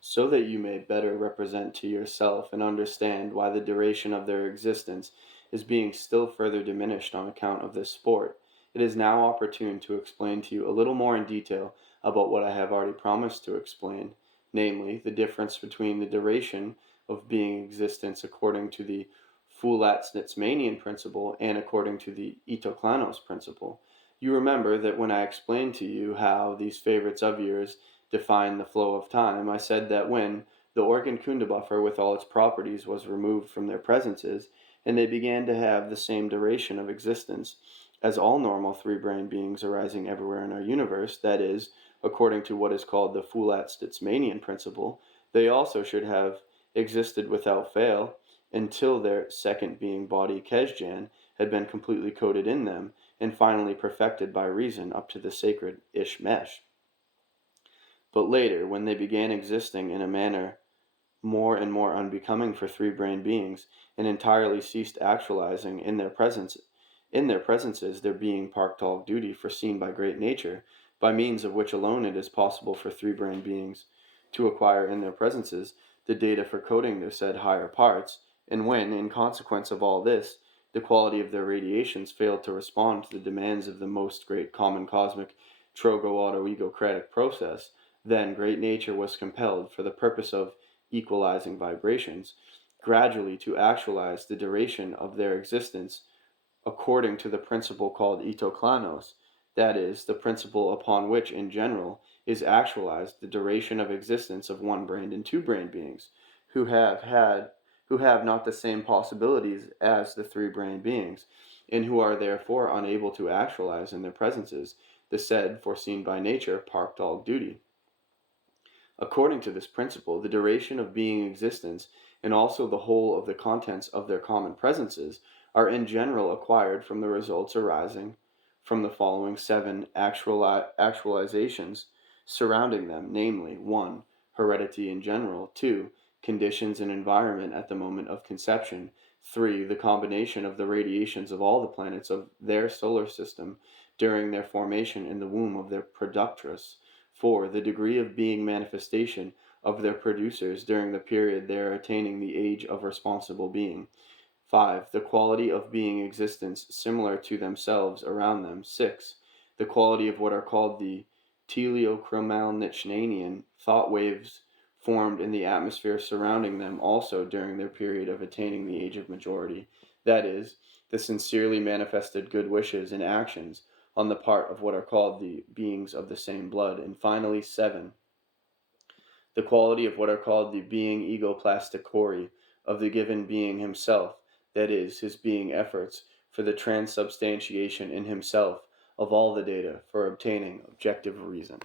so that you may better represent to yourself and understand why the duration of their existence is being still further diminished on account of this sport. It is now opportune to explain to you a little more in detail about what I have already promised to explain, namely, the difference between the duration of being existence according to the Fulat-Snitsmanian principle and according to the Itoklanos principle. You remember that when I explained to you how these favorites of yours define the flow of time, I said that when the organ Kundabuffer with all its properties was removed from their presences, and they began to have the same duration of existence as all normal three-brain beings arising everywhere in our universe, that is, according to what is called the Fulat-Snitsmanian principle, they also should have existed without fail until their second being body Kesjan had been completely coded in them and finally perfected by reason up to the sacred Ishmesh. But later, when they began existing in a manner more and more unbecoming for three-brained beings, and entirely ceased actualizing in their presences their being Parktog duty foreseen by great nature, by means of which alone it is possible for three-brained beings to acquire in their presences the data for coding their said higher parts, and when, in consequence of all this, the quality of their radiations failed to respond to the demands of the most great common cosmic trogo-auto-egocratic process, then great nature was compelled, for the purpose of equalizing vibrations, gradually to actualize the duration of their existence according to the principle called itoklanos, that is, the principle upon which, in general, is actualized the duration of existence of one-brained and two-brained beings, who have not the same possibilities as the three-brained beings, and who are therefore unable to actualize in their presences the said foreseen by nature park-dog duty. According to this principle, the duration of being existence, and also the whole of the contents of their common presences, are in general acquired from the results arising from the following seven actualizations surrounding them, namely, 1. Heredity in general, 2. Conditions and environment at the moment of conception, 3. The combination of the radiations of all the planets of their solar system during their formation in the womb of their productress, 4. The degree of being manifestation of their producers during the period they are attaining the age of responsible being. 5. The quality of being existence similar to themselves around them. 6. The quality of what are called the teleochromalnichnanian thought waves formed in the atmosphere surrounding them also during their period of attaining the age of majority. That is, the sincerely manifested good wishes and actions on the part of what are called the beings of the same blood. And finally, 7. The quality of what are called the being egoplasticori of the given being himself, that is, his being efforts for the transubstantiation in himself of all the data for obtaining objective reason.